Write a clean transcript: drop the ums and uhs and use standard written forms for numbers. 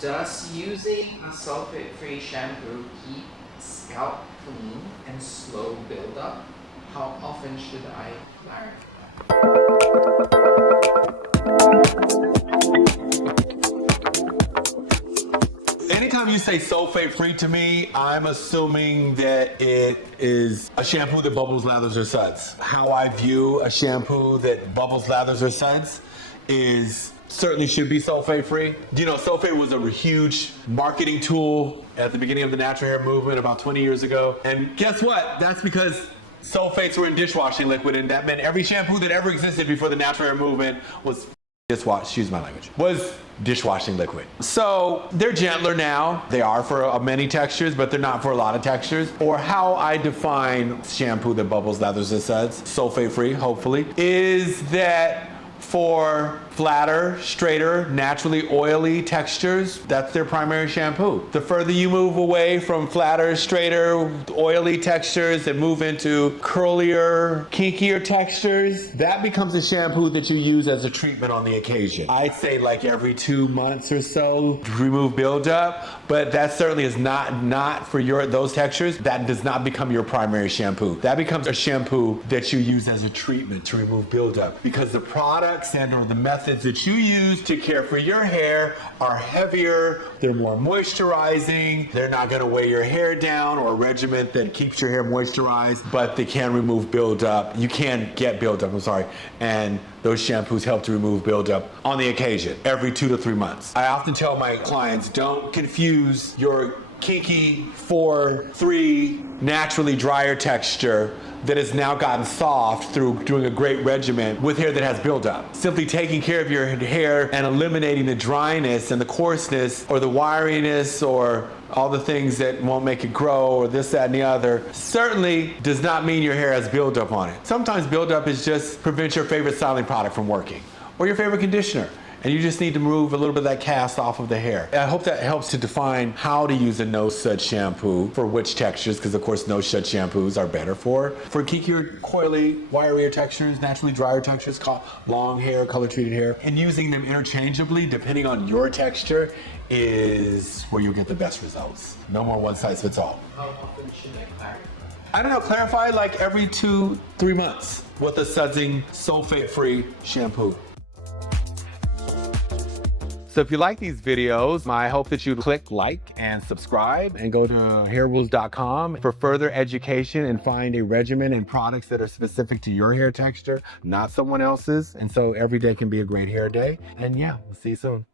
Does using a sulfate-free shampoo keep scalp clean and slow buildup? How often should I lather? Anytime you say sulfate-free to me, I'm assuming that it is a shampoo that bubbles, lathers, or suds. How I view a shampoo that bubbles, lathers, or suds is certainly should be sulfate-free. You know, sulfate was a huge marketing tool at the beginning of the natural hair movement about 20 years ago. And guess what? That's because sulfates were in dishwashing liquid, and that meant every shampoo that ever existed before the natural hair movement was excuse my language, was dishwashing liquid. So they're gentler now. They are for many textures, but they're not for a lot of textures. Or how I define shampoo that bubbles, lathers, and suds, sulfate-free, hopefully, is that for flatter, straighter, naturally oily textures, that's their primary shampoo. The further you move away from flatter, straighter, oily textures and move into curlier, kinkier textures, that becomes a shampoo that you use as a treatment on the occasion. I'd say like every 2 months or so to remove buildup, but that certainly is not for those textures. That does not become your primary shampoo. That becomes a shampoo that you use as a treatment to remove buildup, because the products and or the methods that you use to care for your hair are heavier, they're more moisturizing, they're not going to weigh your hair down, or a regimen that keeps your hair moisturized, but they can remove buildup. You can get buildup, and those shampoos help to remove buildup on the occasion every 2 to 3 months. I often tell my clients, don't confuse your kinky 4-3 naturally drier texture that has now gotten soft through doing a great regimen with hair that has buildup. Simply taking care of your hair and eliminating the dryness and the coarseness or the wiriness or all the things that won't make it grow or this, that, and the other certainly does not mean your hair has buildup on it. Sometimes buildup is just prevent your favorite styling product from working or your favorite conditioner. And you just need to remove a little bit of that cast off of the hair. I hope that helps to define how to use a No Suds shampoo for which textures, because of course No Suds shampoos are better for kinkier, coily, wirier textures, naturally drier textures, long hair, color treated hair. And using them interchangeably depending on your texture is where you'll get the best results. No more one size fits all. How often should I clarify? I don't know, clarify like every 2-3 months with a sudsing sulfate-free shampoo. So if you like these videos, I hope that you click like and subscribe and go to hairrules.com for further education and find a regimen and products that are specific to your hair texture, not someone else's. And so every day can be a great hair day. And yeah, we'll see you soon.